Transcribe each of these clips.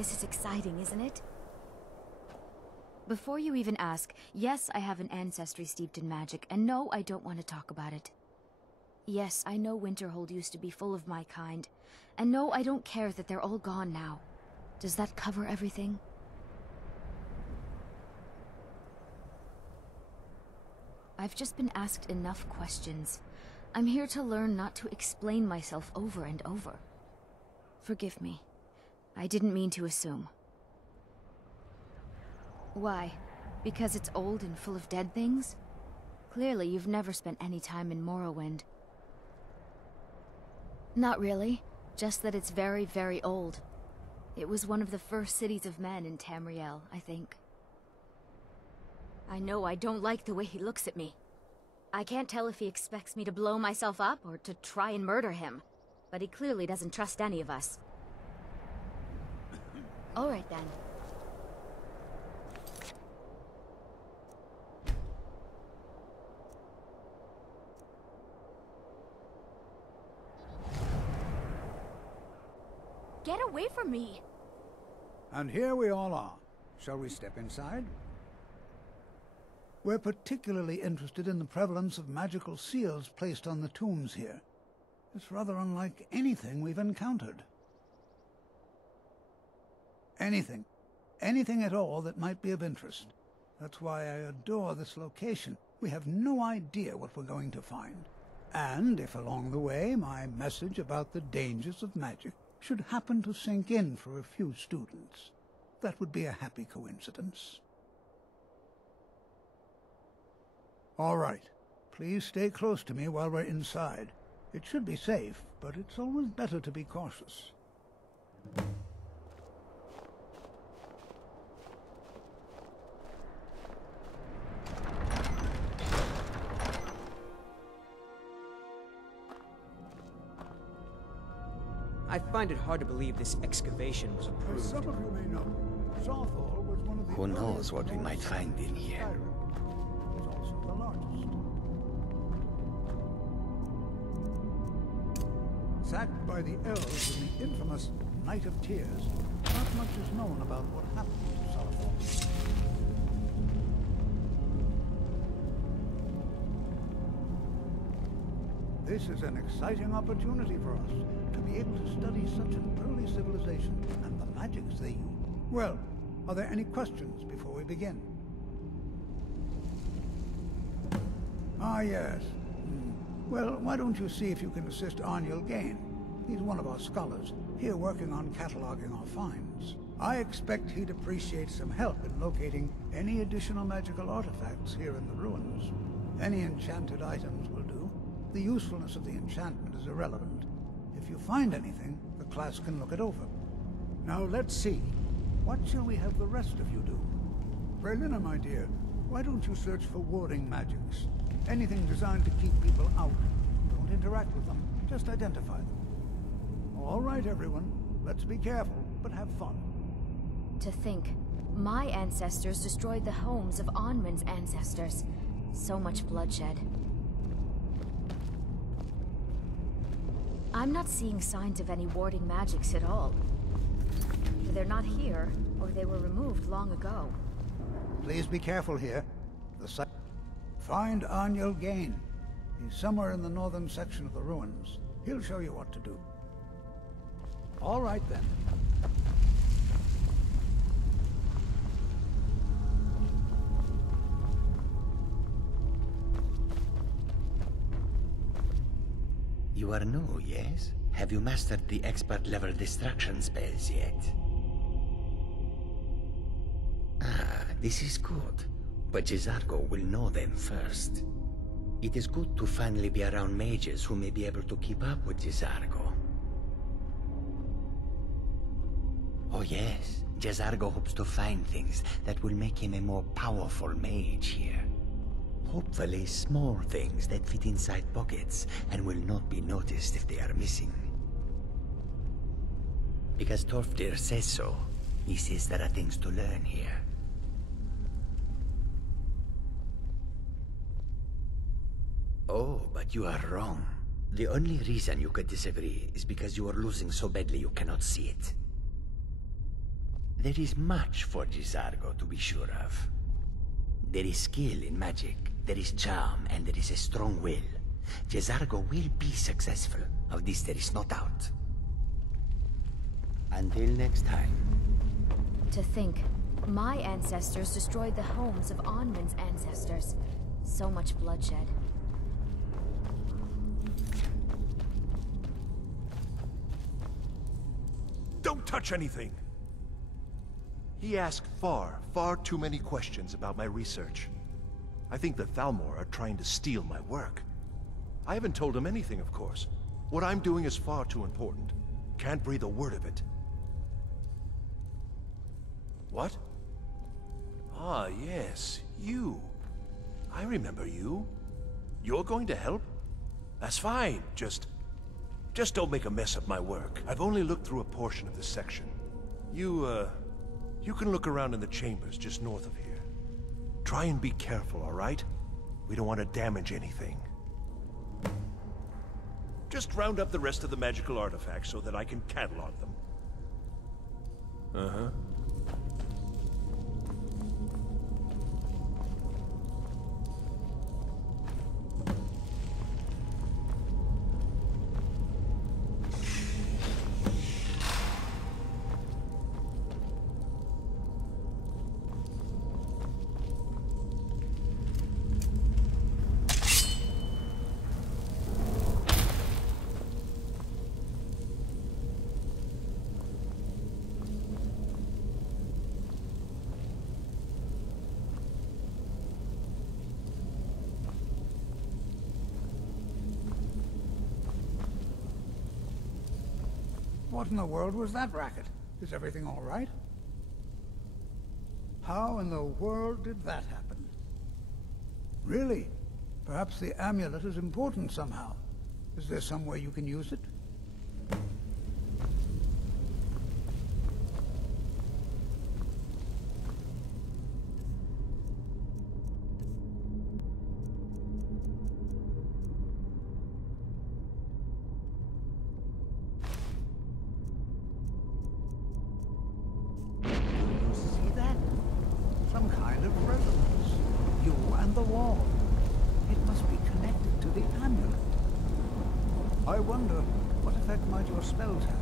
This is exciting, isn't it? Before you even ask, yes, I have an ancestry steeped in magic, and no, I don't want to talk about it. Yes, I know Winterhold used to be full of my kind, and no, I don't care that they're all gone now. Does that cover everything? I've just been asked enough questions. I'm here to learn not to explain myself over and over. Forgive me. I didn't mean to assume. Why? Because it's old and full of dead things? Clearly, you've never spent any time in Morrowind. Not really. Just that it's very, very old. It was one of the first cities of men in Tamriel, I think. I know I don't like the way he looks at me. I can't tell if he expects me to blow myself up or to try and murder him. But he clearly doesn't trust any of us. All right, then. Get away from me! And here we all are. Shall we step inside? We're particularly interested in the prevalence of magical seals placed on the tombs here. It's rather unlike anything we've encountered. Anything. Anything at all that might be of interest. That's why I adore this location. We have no idea what we're going to find. And if along the way my message about the dangers of magic should happen to sink in for a few students, that would be a happy coincidence. All right. Please stay close to me while we're inside. It should be safe, but it's always better to be cautious. I find it hard to believe this excavation was approved. As some of you may know, Southall was one of the... Who knows what we might find in here? It's also the largest. Sacked by the elves in the infamous Night of Tears, not much is known about what happened to Southall. This is an exciting opportunity for us to be able to study such an early civilization and the magics they use. Well, are there any questions before we begin? Ah, yes. Well, why don't you see if you can assist Arniel Gain? He's one of our scholars, here working on cataloging our finds. I expect he'd appreciate some help in locating any additional magical artifacts here in the ruins. Any enchanted items will do. The usefulness of the enchantment is irrelevant. If you find anything, the class can look it over. Now let's see. What shall we have the rest of you do? Brelina, my dear, why don't you search for warding magics? Anything designed to keep people out. Don't interact with them, just identify them. All right, everyone. Let's be careful, but have fun. To think, my ancestors destroyed the homes of Onwin's ancestors. So much bloodshed. I'm not seeing signs of any warding magics at all. Either they're not here, or they were removed long ago. Please be careful here. Find Arniel Gain. He's somewhere in the northern section of the ruins. He'll show you what to do. All right, then. You are new, yes? Have you mastered the expert-level distraction spells yet? Ah, this is good. But Jizargo will know them first. It is good to finally be around mages who may be able to keep up with Jizargo. Oh yes, Jizargo hopes to find things that will make him a more powerful mage here. Hopefully small things that fit inside pockets and will not be noticed if they are missing. Because Torfdir says so. He says there are things to learn here. Oh, but you are wrong. The only reason you could disagree is because you are losing so badly you cannot see it. There is much for Gisargo to be sure of. There is skill in magic, there is charm, and there is a strong will. Gisargo will be successful. Of this there is no doubt. Until next time. To think, my ancestors destroyed the homes of Onman's ancestors. So much bloodshed. Don't touch anything! He asked far too many questions about my research. I think the Thalmor are trying to steal my work. I haven't told him anything, of course. What I'm doing is far too important. Can't breathe a word of it. What? Ah, yes, you. I remember you. You're going to help? That's fine, just don't make a mess of my work. I've only looked through a portion of this section. You can look around in the chambers just north of here. Try and be careful, all right? We don't want to damage anything. Just round up the rest of the magical artifacts so that I can catalog them. Uh-huh. What in the world was that racket? Is everything all right? How in the world did that happen? Really? Perhaps the amulet is important somehow. Is there some way you can use it? Some kind of resonance. You and the wall. It must be connected to the amulet. I wonder, what effect might your spells have?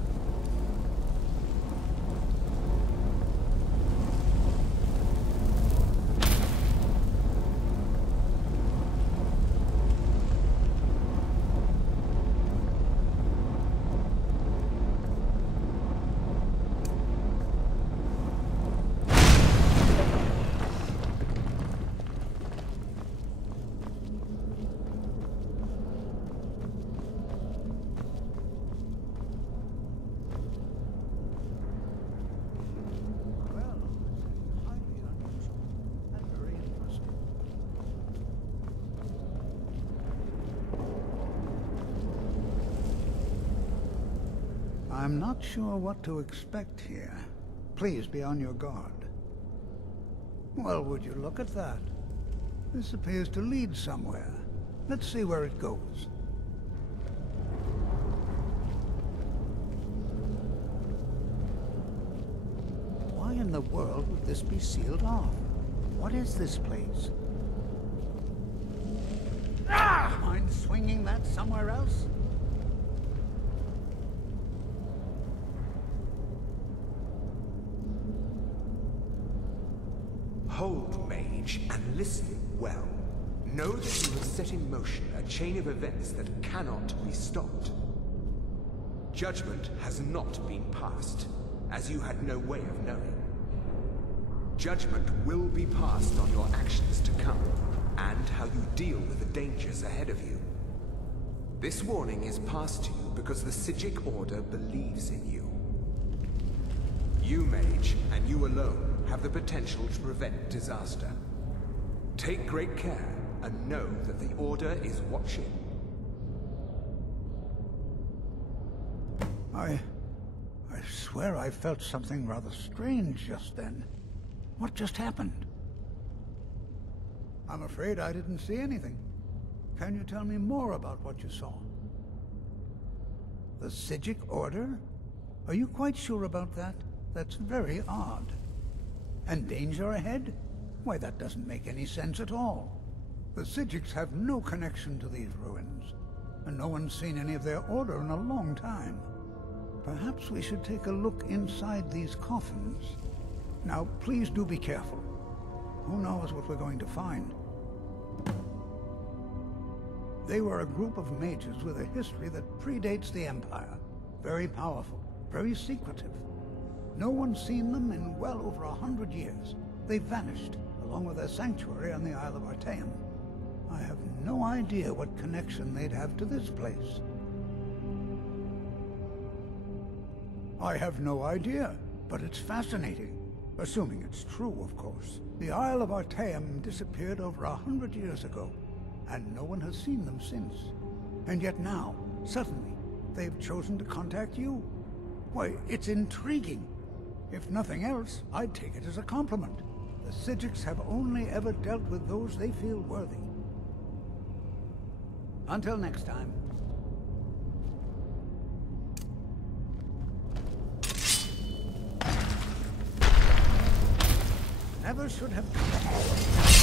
I'm not sure what to expect here. Please be on your guard. Well, would you look at that? This appears to lead somewhere. Let's see where it goes. Why in the world would this be sealed off? What is this place? Ah! Mind swinging that somewhere else? Hold, mage, and listen well. Know that you have set in motion a chain of events that cannot be stopped. Judgment has not been passed, as you had no way of knowing. Judgment will be passed on your actions to come, and how you deal with the dangers ahead of you. This warning is passed to you because the Psijic Order believes in you. You, mage, and you alone, have the potential to prevent disaster. Take great care, and know that the Order is watching. I swear I felt something rather strange just then. What just happened? I'm afraid I didn't see anything. Can you tell me more about what you saw? The Psijic Order? Are you quite sure about that? That's very odd. And danger ahead? Why, that doesn't make any sense at all. The Psijics have no connection to these ruins, and no one's seen any of their order in a long time. Perhaps we should take a look inside these coffins. Now, please do be careful. Who knows what we're going to find? They were a group of mages with a history that predates the Empire. Very powerful, very secretive. No one's seen them in well over 100 years. They vanished, along with their sanctuary on the Isle of Artaeum. I have no idea what connection they'd have to this place. I have no idea, but it's fascinating. Assuming it's true, of course. The Isle of Artaeum disappeared over 100 years ago, and no one has seen them since. And yet now, suddenly, they've chosen to contact you. Why, it's intriguing. If nothing else, I'd take it as a compliment. The Psijics have only ever dealt with those they feel worthy. Until next time. Never should have come.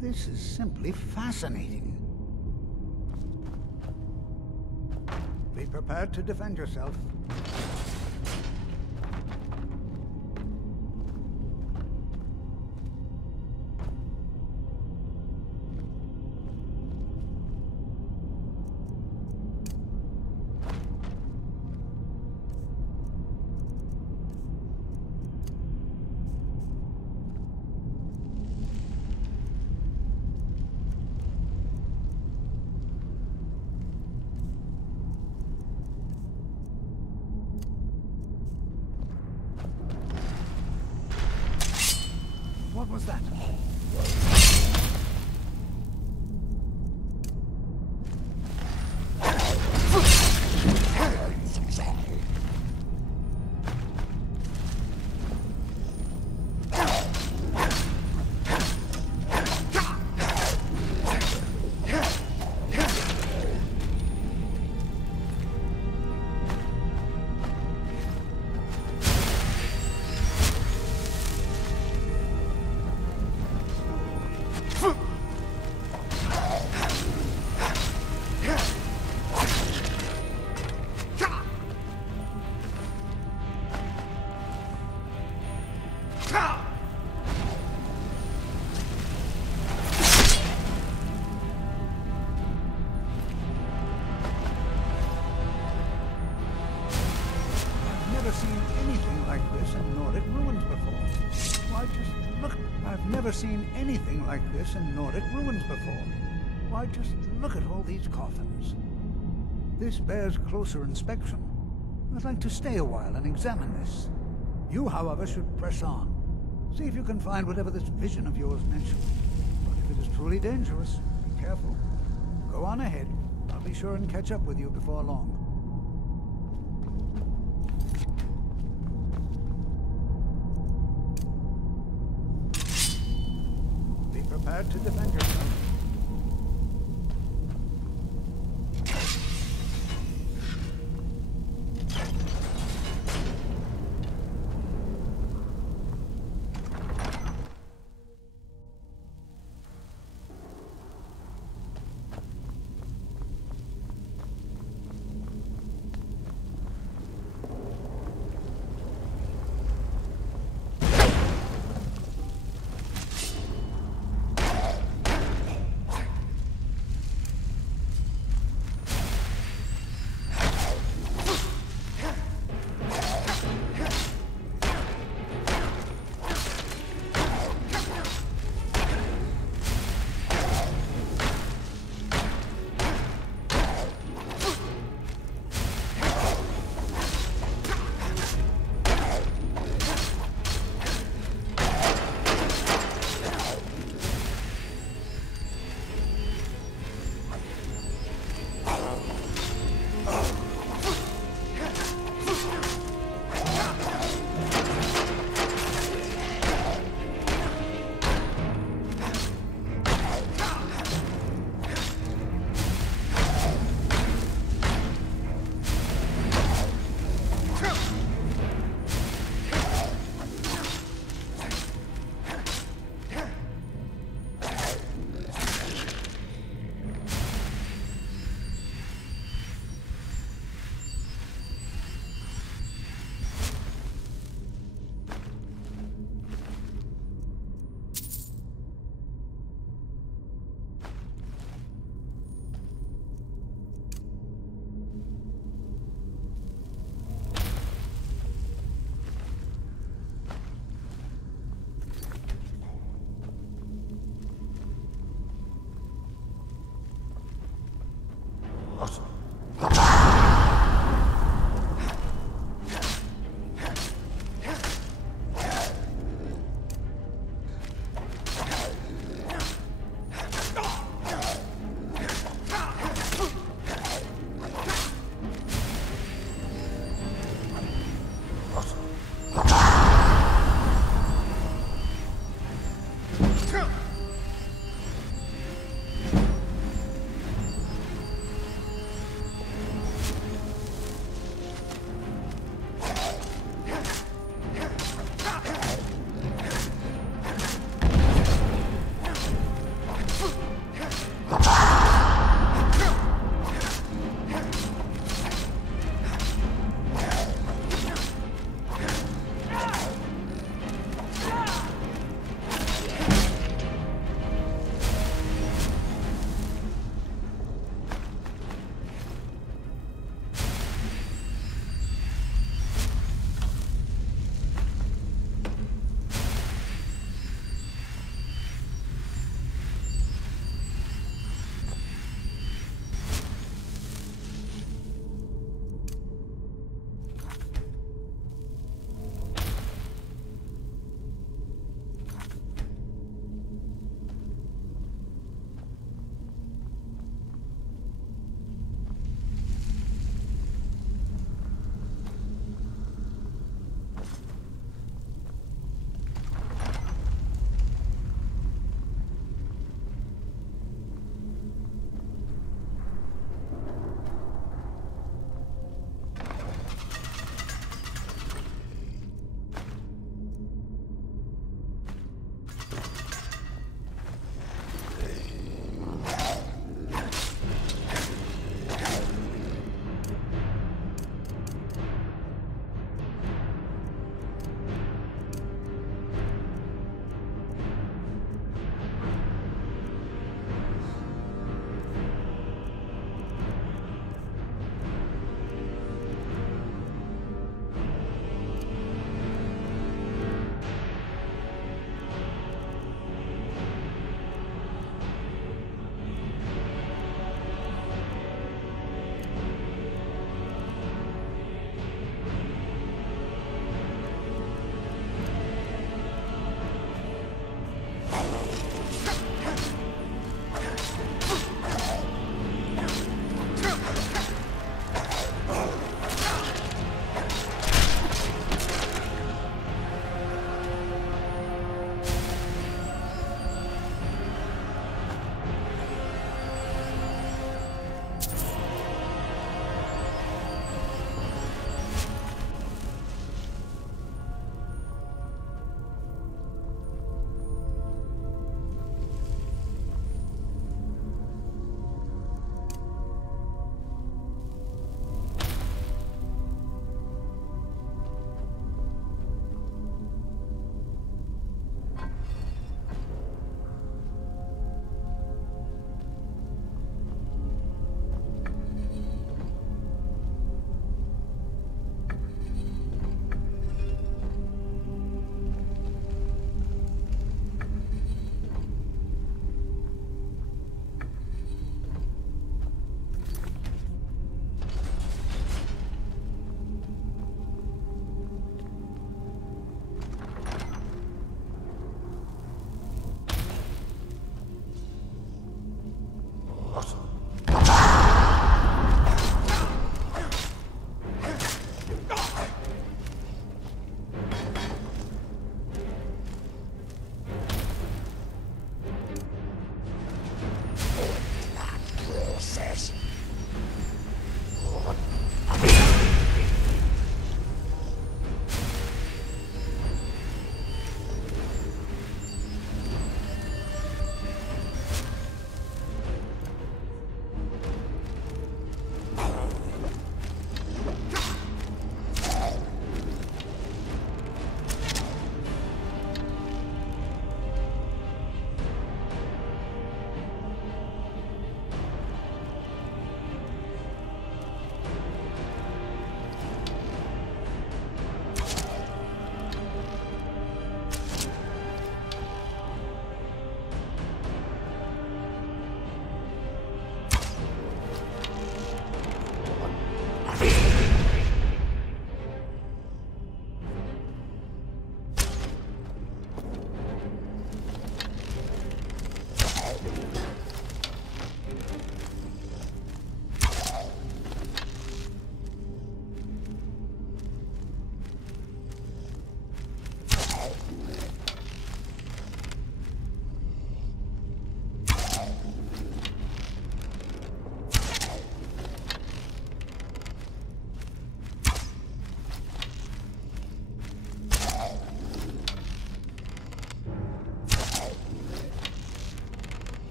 This is simply fascinating. Be prepared to defend yourself. What was that? I've never seen anything like this in Nordic ruins before. Why, just look at all these coffins. This bears closer inspection. I'd like to stay a while and examine this. You, however, should press on. See if you can find whatever this vision of yours mentioned. But if it is truly dangerous, be careful. Go on ahead. I'll be sure and catch up with you before long. Be prepared to defend yourself.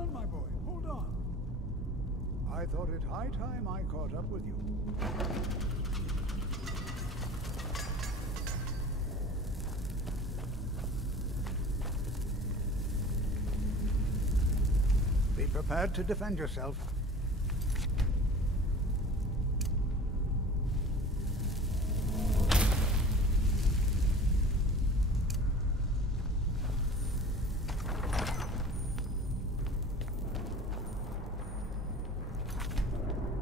Well, my boy, hold on. I thought it high time I caught up with you. Be prepared to defend yourself.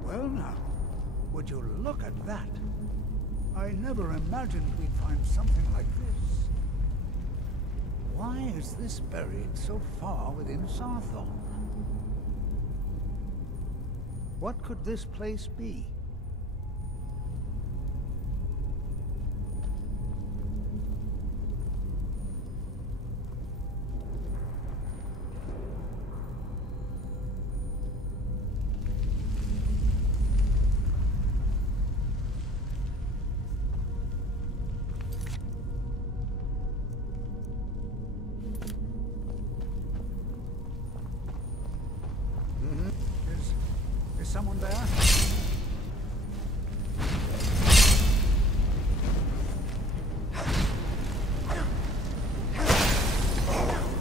Well now, would you look at that? I never imagined we'd find something like this. Why is this buried so far within Sarthon? What could this place be? Is someone there?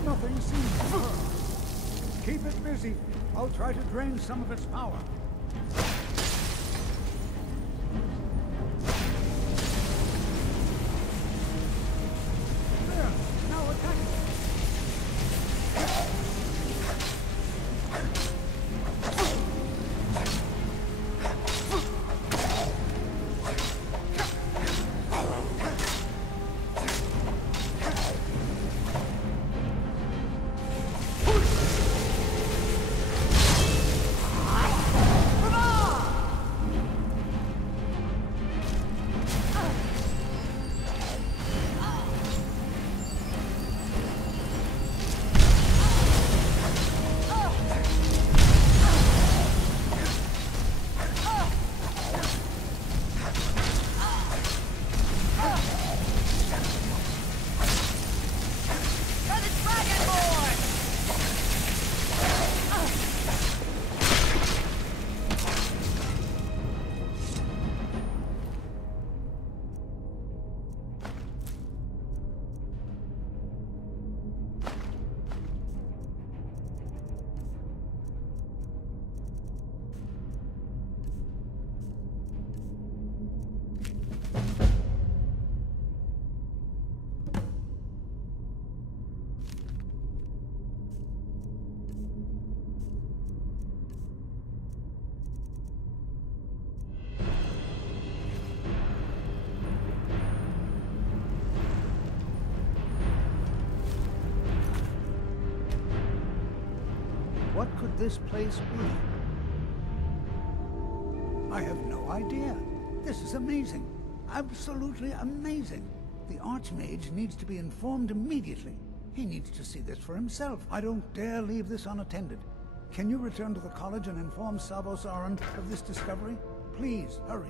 Nothing seems to hurt. Keep it busy. I'll try to drain some of its power. There, now attack it. What could this place be? I have no idea. This is amazing. Absolutely amazing. The Archmage needs to be informed immediately. He needs to see this for himself. I don't dare leave this unattended. Can you return to the college and inform Savos Aran of this discovery? Please, hurry.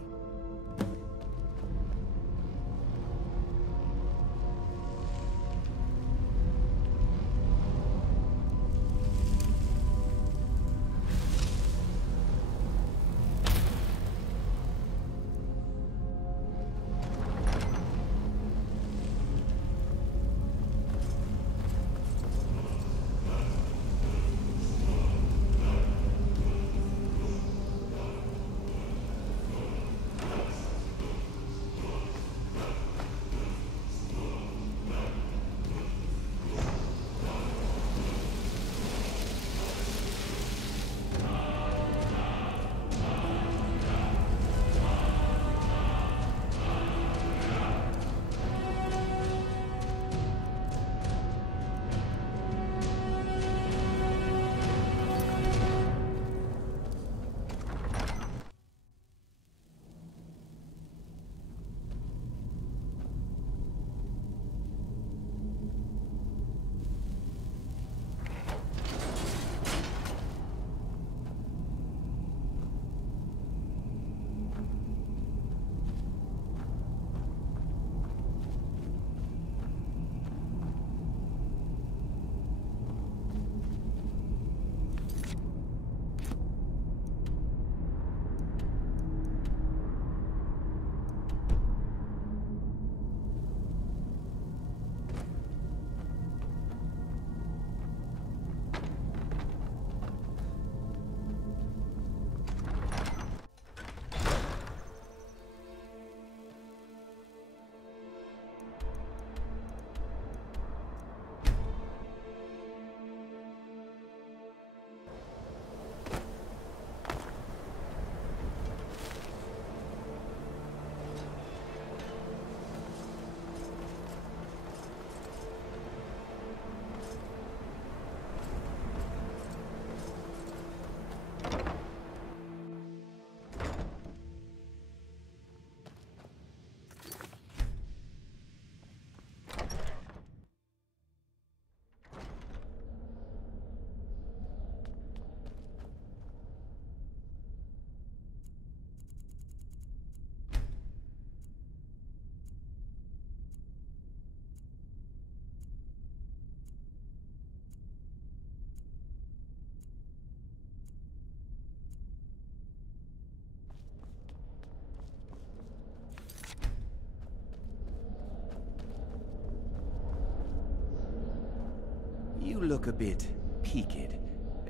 You look a bit peaked.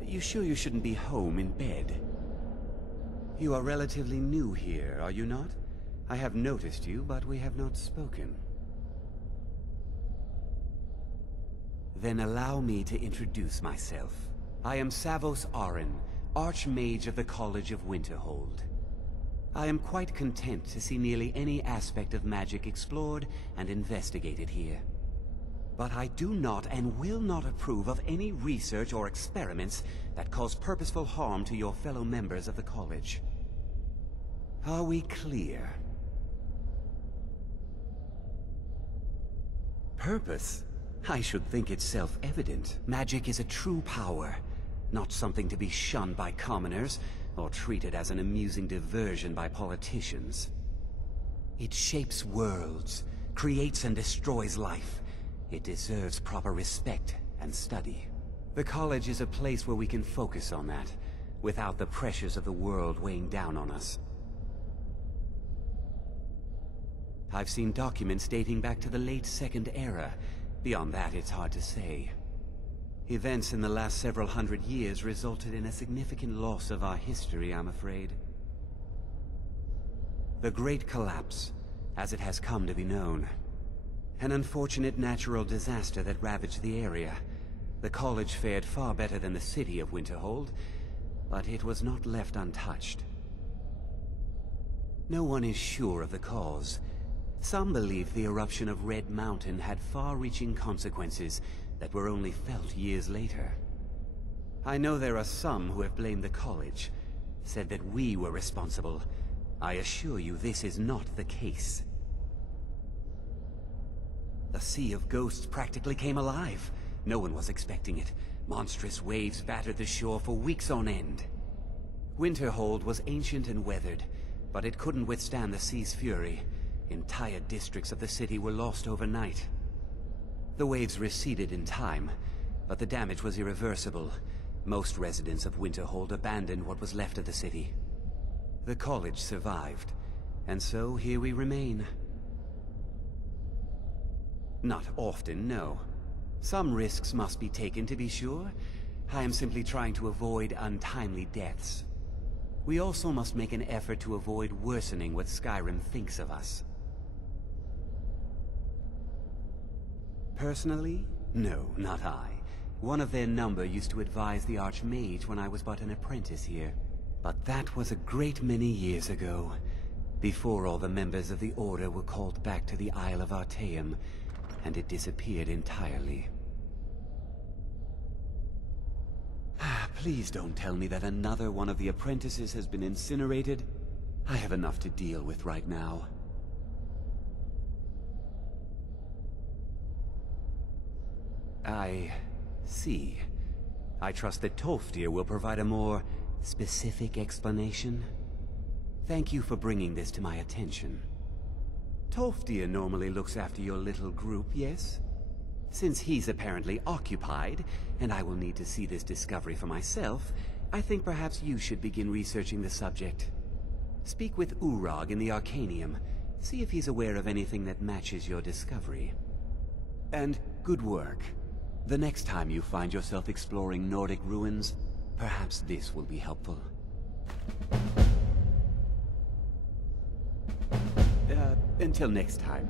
You sure you shouldn't be home in bed? You are relatively new here, are you not? I have noticed you, but we have not spoken. Then allow me to introduce myself. I am Savos Arin, Archmage of the College of Winterhold. I am quite content to see nearly any aspect of magic explored and investigated here. But I do not and will not approve of any research or experiments that cause purposeful harm to your fellow members of the college. Are we clear? Purpose? I should think it's self-evident. Magic is a true power, not something to be shunned by commoners, or treated as an amusing diversion by politicians. It shapes worlds, creates and destroys life. It deserves proper respect and study. The college is a place where we can focus on that, without the pressures of the world weighing down on us. I've seen documents dating back to the late Second Era. Beyond that, it's hard to say. Events in the last several hundred years resulted in a significant loss of our history, I'm afraid. The Great Collapse, as it has come to be known. An unfortunate natural disaster that ravaged the area. The college fared far better than the city of Winterhold, but it was not left untouched. No one is sure of the cause. Some believe the eruption of Red Mountain had far-reaching consequences that were only felt years later. I know there are some who have blamed the college, said that we were responsible. I assure you this is not the case. The Sea of Ghosts practically came alive. No one was expecting it. Monstrous waves battered the shore for weeks on end. Winterhold was ancient and weathered, but it couldn't withstand the sea's fury. Entire districts of the city were lost overnight. The waves receded in time, but the damage was irreversible. Most residents of Winterhold abandoned what was left of the city. The college survived, and so here we remain. Not often, no. Some risks must be taken, to be sure. I am simply trying to avoid untimely deaths. We also must make an effort to avoid worsening what Skyrim thinks of us. Personally? No, not I. One of their number used to advise the Archmage when I was but an apprentice here. But that was a great many years ago, before all the members of the Order were called back to the Isle of Artaeum, and it disappeared entirely. Please don't tell me that another one of the apprentices has been incinerated. I have enough to deal with right now. I see. I trust that Tolfdir will provide a more specific explanation. Thank you for bringing this to my attention. Tolfdir normally looks after your little group, yes? Since he's apparently occupied, and I will need to see this discovery for myself, I think perhaps you should begin researching the subject. Speak with Urag in the Arcanium. See if he's aware of anything that matches your discovery. And good work. The next time you find yourself exploring Nordic ruins, perhaps this will be helpful. Until next time.